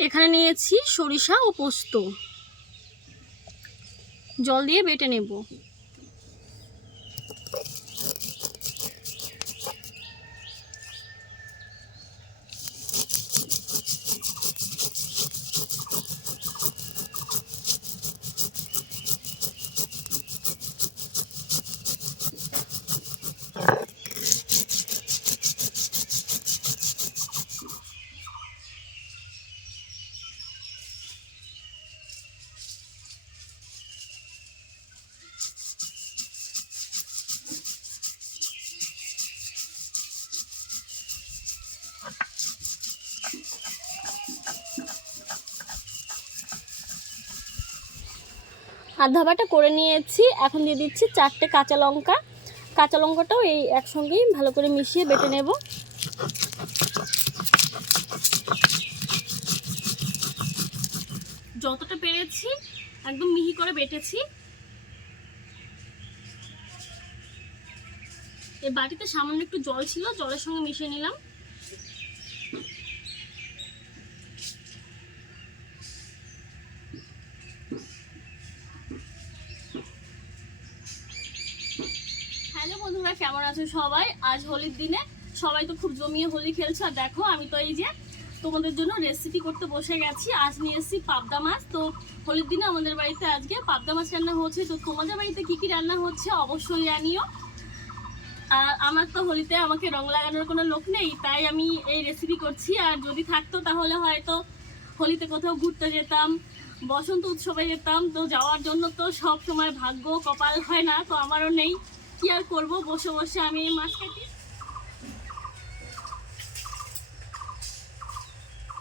এখানে নিয়েছি সরিষা ও পোস্ত। জল দিয়ে বেটে নেব। আধা বাটা করে নিয়েছি। এখন দিয়ে দিচ্ছি চারটে কাঁচা লঙ্কা। কাঁচা লঙ্কাটাও এই একসঙ্গেই ভালো করে মিশিয়ে বেটে নেব। যতটা পেরেছি, একদম মিহি করে বেটেছি। এই বাটিতে সামান্য একটু জল ছিল, জলের সঙ্গে মিশিয়ে নিলাম। বন্ধুরা, কেমন আছো সবাই? আজ হোলির দিনে সবাই তো খুব জমিয়ে হোলি খেলছে। আর দেখো, আমি তো এই যে তোমাদের জন্য রেসিপি করতে বসে গেছি। আজ নিয়ে এসেছি পাবদা মাছ। তো হোলির দিনে আমাদের বাড়িতে আজকে পাবদা মাছ রান্না হচ্ছে। তো তোমাদের বাড়িতে কি কি রান্না হচ্ছে অবশ্যই জানিও। আর আমার তো হোলিতে আমাকে রং লাগানোর কোনো লোক নেই, তাই আমি এই রেসিপি করছি। আর যদি থাকতো তাহলে হয়তো হোলিতে কোথাও ঘুরতে যেতাম, বসন্ত উৎসবে যেতাম। তো যাওয়ার জন্য তো সব সময় ভাগ্য কপাল হয় না, তো আমারও নেই। কি আর করব? বসে বসে আমি এই মাছ কাটি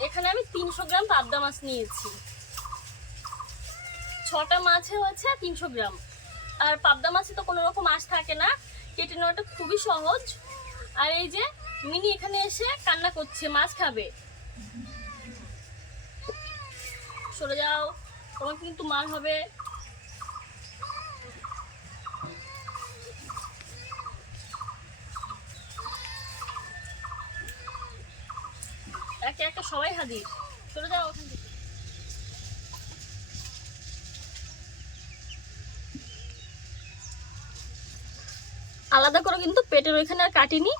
এখানে আমি তিনশো গ্রাম পাবদা মাছ নিয়েছি। ছটা মাছে হচ্ছে তিনশো গ্রাম। আর পাবদা মাছে তো কোনো রকম মাছ থাকে না। কেটে নেওয়াটা খুবই সহজ। আর এই যে মিনি এখানে এসে কান্না করছে, মাছ খাবে। সরে যাও, তোমার কিন্তু মার হবে। একে একে সবাই হাজির। চলে যাও ওখান থেকে। আলাদা করে কিন্তু পেটের ওইখানে আর কাটিনি।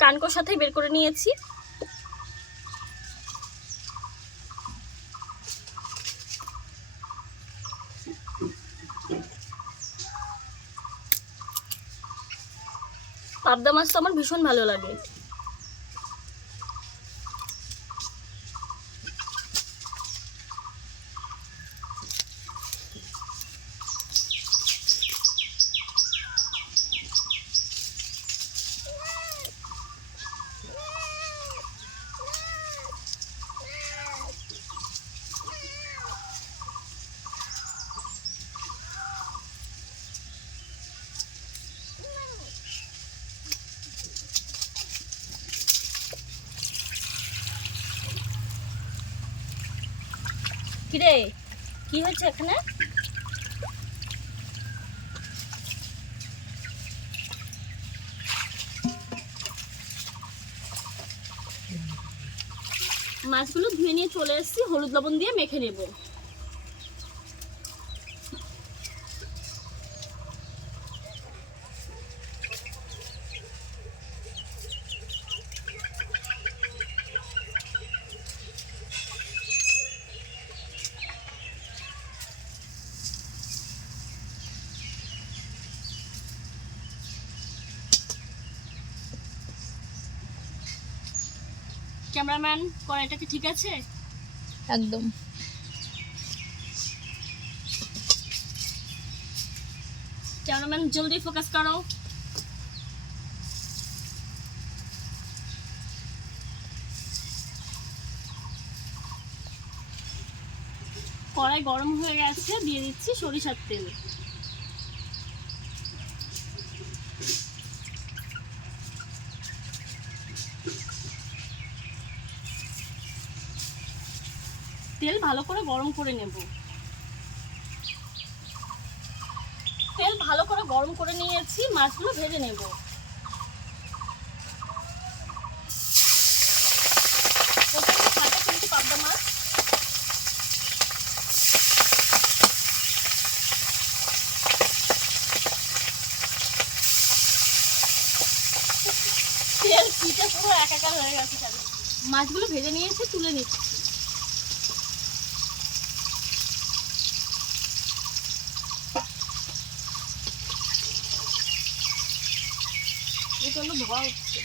কানকোর সাথে বের করে নিয়েছি। পাবদা মাছ তো আমার ভীষণ ভালো লাগে। কিরে? কি হয়েছে এখানে? মাছগুলো ধুয়ে নিয়ে চলে এসেছি হলুদ লবণ দিয়ে মেখে নেব। ক্যামেরাম্যান কড়াইটা কি ঠিক আছে? একদম। ক্যামেরাম্যান জলদি ফোকাস করো। কড়াই গরম হয়ে গেছে দিয়ে দিচ্ছি সরিষার তেল। তেল ভালো করে গরম করে নেব। তেল ভালো করে গরম করে নিয়েছি, মাছগুলো ভেজে নেব। মাছগুলো ভেজে নিয়েছে, তুলে নিচ্ছি। এগুলো ধোয়া হচ্ছে।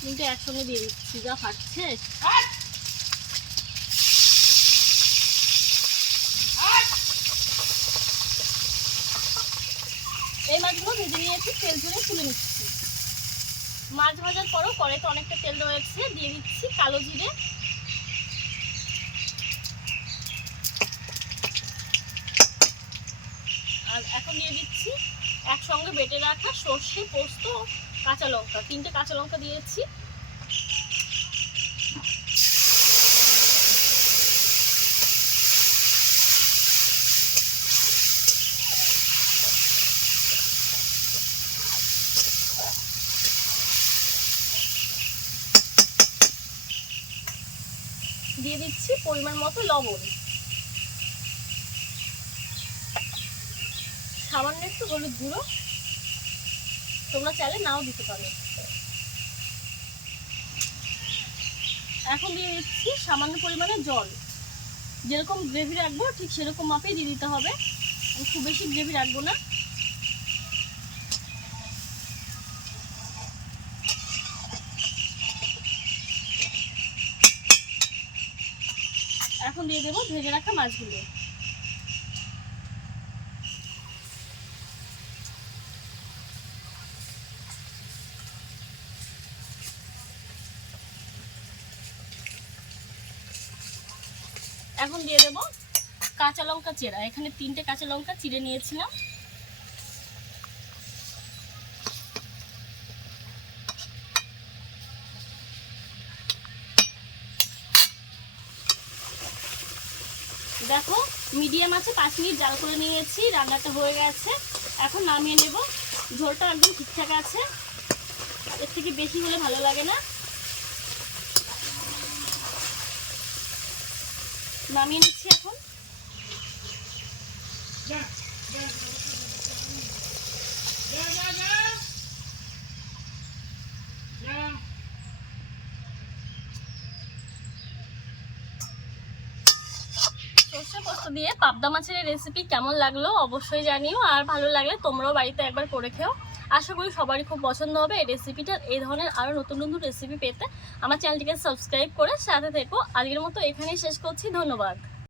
কিন্তু একসঙ্গে দিয়ে দিচ্ছি যা ফাটছে। এই মাছগুলো ভেজে নিয়েছি, তেল ঝরে তুলে নিচ্ছি। মাছ ভাজার পরও কড়াইতে অনেকটা তেল রয়েছে দিয়ে দিচ্ছি কালো জিরে। আর এখন দিয়ে দিচ্ছি একসঙ্গে বেটে রাখা সর্ষে, পোস্ত, কাঁচা লঙ্কা। তিনটে কাঁচা লঙ্কা দিয়েছি। দিয়ে দিচ্ছি পরিমাণ মতো লবণ। সামান্য একটু হলুদ গুঁড়ো। তোমরা চাইলে নাও দিতে পারো। এখন দিয়ে দিচ্ছি সামান্য পরিমাণে জল। যেরকম গ্রেভি রাখব, ঠিক সেরকম মাপেই দিয়ে দিতে হবে। খুব বেশি গ্রেভি রাখব না। এখন দিয়ে দেবো, ভেজে রাখা মাছগুলো। এখন দিয়ে দেবো কাঁচা লঙ্কা চেরা। এখানে তিনটে কাঁচা লঙ্কা চিড়ে নিয়েছিলাম। দেখো মিডিয়াম আছে পাঁচ মিনিট জাল করে নিয়েছি রান্নাটা হয়ে গেছে এখন নামিয়ে নেব ঝোলটা একদম ঠিকঠাক আছে এর থেকে বেশি হলে ভালো লাগে না নামিয়ে নিচ্ছি এখন সর্ষে পোস্ত দিয়ে পাবদা মাছের রেসিপি কেমন লাগল অবশ্যই জানিও, আর ভালো লাগলে তোমরাও বাড়িতে একবার করে খেও। আশা করি সবারই খুব পছন্দ হবে এই রেসিপিটা এই ধরনের আরও নতুন নতুন রেসিপি পেতে। আমার চ্যানেলটিকে সাবস্ক্রাইব করে সাথে থেকো। আজকের মতো এখানেই শেষ করছি, ধন্যবাদ।